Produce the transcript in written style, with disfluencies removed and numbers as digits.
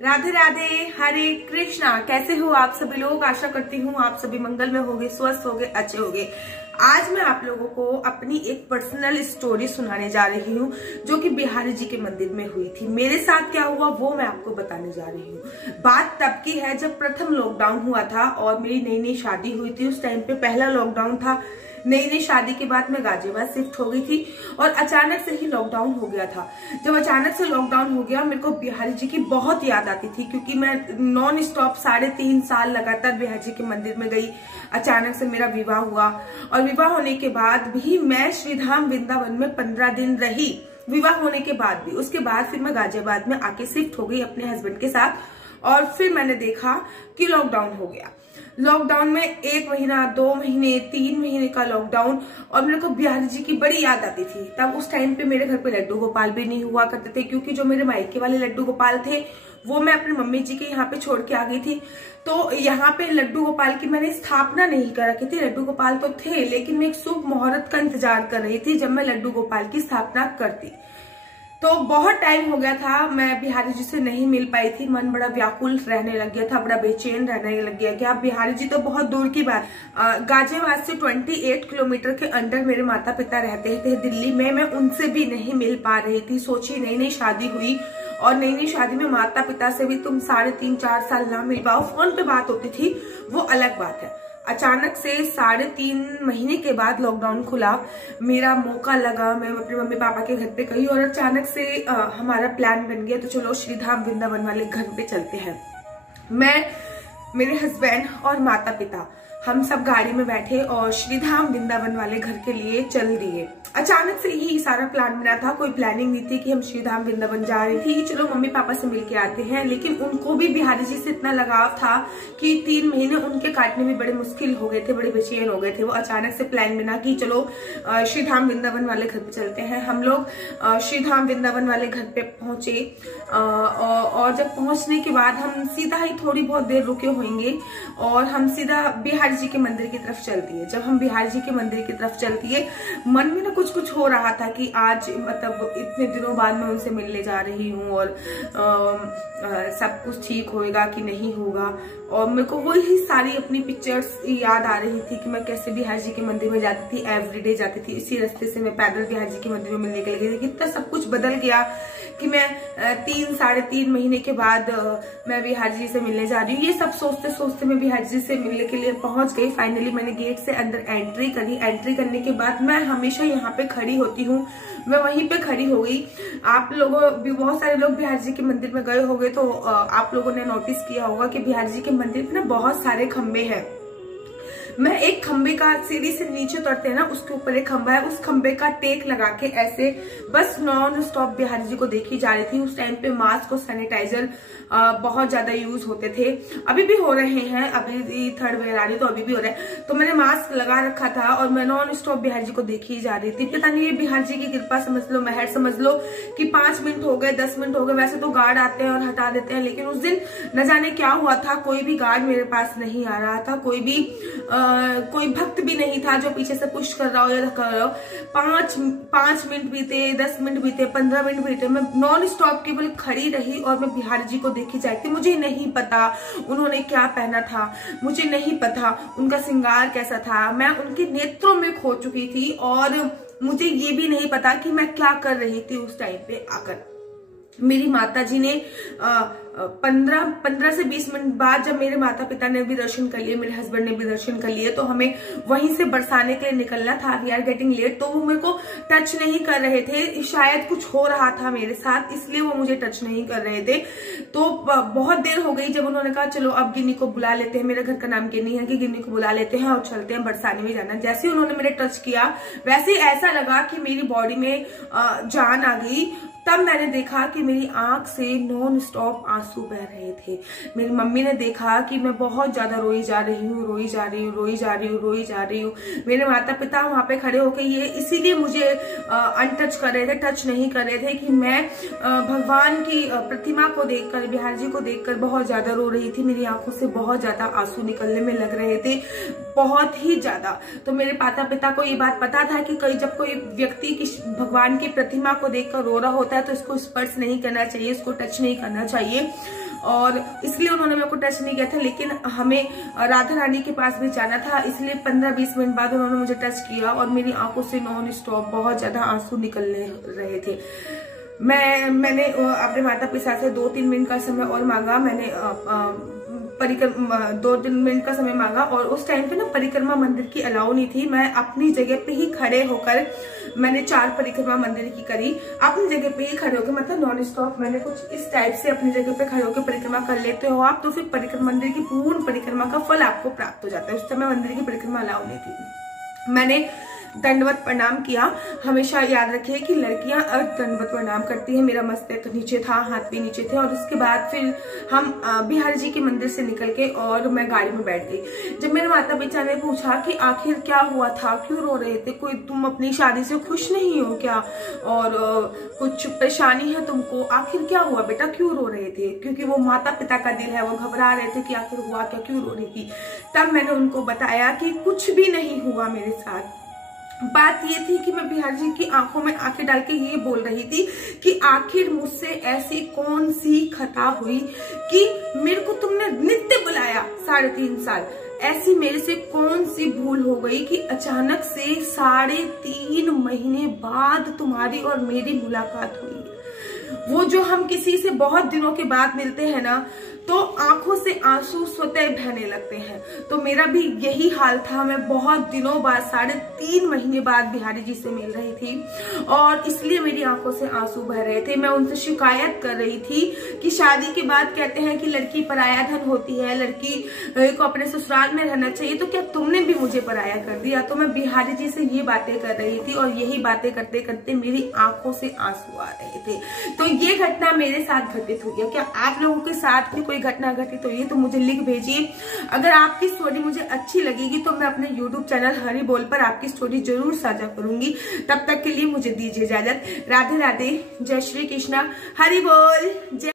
राधे राधे, हरे कृष्णा। कैसे हो आप सभी लोग? आशा करती हूँ आप सभी मंगल में होगे, स्वस्थ होगे, अच्छे होगे। आज मैं आप लोगों को अपनी एक पर्सनल स्टोरी सुनाने जा रही हूँ जो कि बिहारी जी के मंदिर में हुई थी। मेरे साथ क्या हुआ वो मैं आपको बताने जा रही हूँ। बात तब की है जब प्रथम लॉकडाउन हुआ था और मेरी नई नई शादी हुई थी। उस टाइम पे पहला लॉकडाउन था। नई नई शादी के बाद मैं गाजियाबाद शिफ्ट हो गई थी और अचानक से ही लॉकडाउन हो गया था। जब अचानक से लॉकडाउन हो गया मेरे को बिहारी जी की बहुत याद आती थी, क्योंकि मैं नॉन स्टॉप 3.5 साल लगातार बिहारी जी के मंदिर में गई। अचानक से मेरा विवाह हुआ और विवाह होने के बाद भी मैं श्रीधाम वृंदावन में 15 दिन रही। विवाह होने के बाद भी, उसके बाद फिर मैं गाजियाबाद में आके शिफ्ट हो गई अपने हस्बैंड के साथ। और फिर मैंने देखा कि लॉकडाउन हो गया। लॉकडाउन में 1 महीना, 2 महीने, 3 महीने का लॉकडाउन, और मेरे को बिहारी जी की बड़ी याद आती थी। तब उस टाइम पे मेरे घर पे लड्डू गोपाल भी नहीं हुआ करते थे, क्योंकि जो मेरे मायके वाले लड्डू गोपाल थे वो मैं अपनी मम्मी जी के यहाँ पे छोड़ के आ गई थी। तो यहाँ पे लड्डू गोपाल की मैंने स्थापना नहीं कर रखी थी। लड्डू गोपाल तो थे, लेकिन मैं एक शुभ मुहूर्त का इंतजार कर रही थी जब मैं लड्डू गोपाल की स्थापना करती। तो बहुत टाइम हो गया था, मैं बिहारी जी से नहीं मिल पाई थी। मन बड़ा व्याकुल रहने लग गया था, बड़ा बेचैन रहने लग गया। क्या बिहारी जी तो बहुत दूर की बात। गाजियाबाद से 28 किलोमीटर के अंदर मेरे माता पिता रहते थे दिल्ली में। मैं उनसे भी नहीं मिल पा रही थी। सोचिए, नई नई शादी हुई और नई नई शादी में माता पिता से भी तुम 3.5-4 साल ना मिल पाओ। फोन पे बात होती थी, वो अलग बात है। अचानक से 3.5 महीने के बाद लॉकडाउन खुला। मेरा मौका लगा, मैं अपने मम्मी पापा के घर पे गई और अचानक से हमारा प्लान बन गया, तो चलो श्रीधाम वृंदावन वाले घर पे चलते हैं। मैं, मेरे हस्बैंड और माता पिता हम सब गाड़ी में बैठे और श्रीधाम वृंदावन वाले घर के लिए चल दिए। अचानक से ही सारा प्लान बना था, कोई प्लानिंग नहीं थी कि हम श्रीधाम वृंदावन जा रही थी। चलो मम्मी पापा से मिलके आते हैं, लेकिन उनको भी बिहारी जी से इतना लगाव था कि 3 महीने उनके काटने में बड़े मुश्किल हो गए थे, बड़े बेचैन हो गए थे। वो अचानक से प्लान बना कि चलो श्रीधाम वृंदावन वाले घर पे चलते हैं। हम लोग श्रीधाम वृंदावन वाले घर पे पहुंचे और जब पहुंचने के बाद हम सीधा ही थोड़ी बहुत देर रुके होंगे और हम सीधा बिहारी जी के मंदिर की तरफ चल दिए। जब हम बिहारी जी के मंदिर की तरफ चल दिए, मन में ना कुछ हो रहा था कि आज मतलब इतने दिनों बाद मैं उनसे मिलने जा रही हूँ और सब कुछ ठीक होएगा कि नहीं होगा। और मेरे को वही सारी अपनी पिक्चर्स याद आ रही थी कि मैं कैसे बिहारी जी के मंदिर में जाती थी, एवरीडे जाती थी। इसी रास्ते से मैं पैदल बिहारी जी के मंदिर में मिलने के लिए गई थी। कितना सब कुछ बदल गया कि मैं 3-3.5 महीने के बाद मैं बिहारी जी से मिलने जा रही हूँ। ये सब सोचते सोचते मैं बिहारी जी से मिलने के लिए पहुंच गई। फाइनली मैंने गेट से अंदर एंट्री करी। एंट्री करने के बाद मैं हमेशा यहाँ पे खड़ी होती हूँ, मैं वहीं पे खड़ी हो गई। आप लोगों भी, बहुत सारे लोग बिहारी जी के मंदिर में गए होंगे तो आप लोगों ने नोटिस किया होगा कि बिहारी जी के मंदिर में ना बहुत सारे खंबे हैं। मैं एक खंबे का, सीढ़ी से नीचे उतरते हैं ना, उसके ऊपर एक खंबा है, उस खंबे का टेक लगा के ऐसे बस नॉन स्टॉप बिहारी जी को देखी जा रही थी। उस टाइम पे मास्क और सैनिटाइजर बहुत ज्यादा यूज होते थे, अभी भी हो रहे हैं, अभी 3rd वेव आ रही तो अभी भी हो रहा है। तो मैंने मास्क लगा रखा था और मैं नॉन स्टॉप बिहारी जी को देखी जा रही थी। पता नहीं, ये बिहारी जी की कृपा समझ लो, मेहर समझ लो कि 5 मिनट हो गए, 10 मिनट हो गए। वैसे तो गार्ड आते हैं और हटा देते हैं, लेकिन उस दिन न जाने क्या हुआ था, कोई भी गार्ड मेरे पास नहीं आ रहा था, कोई भक्त भी नहीं था जो पीछे से पुश कर रहा हो या धक्का रहा हो। 5 मिनट बीते, 10 मिनट बीते, 15 मिनट बीते, मैं नॉन स्टॉप केवल खड़ी रही और मैं बिहारी जी को देखी जाती थी। मुझे नहीं पता उन्होंने क्या पहना था, मुझे नहीं पता उनका श्रृंगार कैसा था। मैं उनके नेत्रों में खो चुकी थी और मुझे ये भी नहीं पता कि मैं क्या कर रही थी उस टाइम पे आकर। मेरी माता जी ने 15 से 20 मिनट बाद जब मेरे माता पिता ने भी दर्शन कर लिए, मेरे हस्बैंड ने भी दर्शन कर लिए, तो हमें वहीं से बरसाने के लिए निकलना था। We are getting late. तो वो मेरे को टच नहीं कर रहे थे, शायद कुछ हो रहा था मेरे साथ, इसलिए वो मुझे टच नहीं कर रहे थे। तो बहुत देर हो गई जब उन्होंने कहा चलो अब गिन्नी को बुला लेते हैं। मेरे घर का नाम गिन्नी है, कि गिन्नी को बुला लेते हैं और चलते हैं, बरसाने में जाना। जैसे ही उन्होंने मेरे टच किया, वैसे ऐसा लगा कि मेरी बॉडी में जान आ गई। तब मैंने देखा कि मेरी आंख से नॉन स्टॉप आंसू बह रहे थे। मेरी मम्मी ने देखा कि मैं बहुत ज्यादा रोई जा रही हूँ। मेरे माता पिता वहां पे खड़े होकर ये इसीलिए मुझे अनटच कर रहे थे, टच नहीं कर रहे थे कि मैं भगवान की प्रतिमा को देखकर, बिहारी जी को देखकर बहुत ज्यादा रो रही थी। मेरी आंखों से बहुत ज्यादा आंसू निकलने में लग रहे थे, बहुत ही ज्यादा। तो मेरे माता पिता को ये बात पता था कि जब कोई व्यक्ति भगवान की प्रतिमा को देखकर रो रहा होता है तो इसको स्पर्श नहीं करना चाहिए, इसको टच नहीं करना चाहिए। और इसलिए उन्होंने मेरे को टच नहीं किया था। लेकिन हमें राधा रानी के पास भी जाना था, इसलिए 15-20 मिनट बाद उन्होंने मुझे टच किया और मेरी आंखों से नॉन स्टॉप बहुत ज्यादा आंसू निकलने रहे थे। मैंने अपने माता पिता से 2-3 मिनट का समय और मांगा। मैंने 2-3 मिनट का समय मांगा और उस टाइम पे ना परिक्रमा मंदिर की अलाउ नहीं थी। मैं अपनी जगह पे ही खड़े होकर मैंने 4 परिक्रमा मंदिर की करी, अपनी जगह पे ही खड़े होकर, मतलब नॉन स्टॉप। मैंने कुछ इस टाइप से अपनी जगह पे खड़े होकर परिक्रमा कर लेते हो आप, तो फिर परिक्रमा मंदिर की पूर्ण परिक्रमा का फल आपको प्राप्त हो जाता है। उस समय मंदिर की परिक्रमा अलाउ नहीं थी। मैंने दंडवत प्रणाम किया। हमेशा याद रखिए कि लड़कियां दंडवत प्रणाम करती हैं। मेरा मस्तक नीचे था, हाथ भी नीचे थे। और उसके बाद फिर हम बिहारी जी के मंदिर से निकल के और मैं गाड़ी में बैठ गई। जब मेरे माता पिता ने पूछा कि आखिर क्या हुआ था, क्यों रो रहे थे, कोई तुम अपनी शादी से खुश नहीं हो क्या, और कुछ परेशानी है तुमको, आखिर क्या हुआ बेटा, क्यों रो रहे थे, क्योंकि वो माता पिता का दिल है, वो घबरा रहे थे कि आखिर हुआ क्या, क्यों रो रही थी। तब मैंने उनको बताया कि कुछ भी नहीं हुआ मेरे साथ। बात ये थी कि मैं बिहार जी की आंखों में आंखें डाल के ये बोल रही थी कि आखिर मुझसे ऐसी कौन सी खता हुई कि मेरे को तुमने नित्य बुलाया 3.5 साल, ऐसी मेरे से कौन सी भूल हो गई कि अचानक से 3.5 महीने बाद तुम्हारी और मेरी मुलाकात हुई। वो जो हम किसी से बहुत दिनों के बाद मिलते हैं ना, तो आंखों से आंसू स्वतः बहने लगते हैं। तो मेरा भी यही हाल था। मैं बहुत दिनों बाद 3.5 महीने बाद बिहारी जी से मिल रही थी और इसलिए मेरी आंखों से आंसू बह रहे थे। मैं उनसे शिकायत कर रही थी कि शादी के बाद कहते हैं कि लड़की पराया धन होती है, लड़की को अपने ससुराल में रहना चाहिए, तो क्या तुमने भी मुझे पराया कर दिया। तो मैं बिहारी जी से ये बातें कर रही थी और यही बातें करते करते मेरी आंखों से आंसू आ रहे थे। तो ये घटना मेरे साथ घटित हुई है। क्या आप लोगों के साथ भी कोई घटना घटित हुई है तो मुझे लिख भेजिए। अगर आपकी स्टोरी मुझे अच्छी लगेगी तो मैं अपने YouTube चैनल हरि बोल पर आपकी स्टोरी जरूर साझा करूंगी। तब तक के लिए मुझे दीजिए इजाजत। राधे राधे, जय श्री कृष्णा, हरि बोल, जय।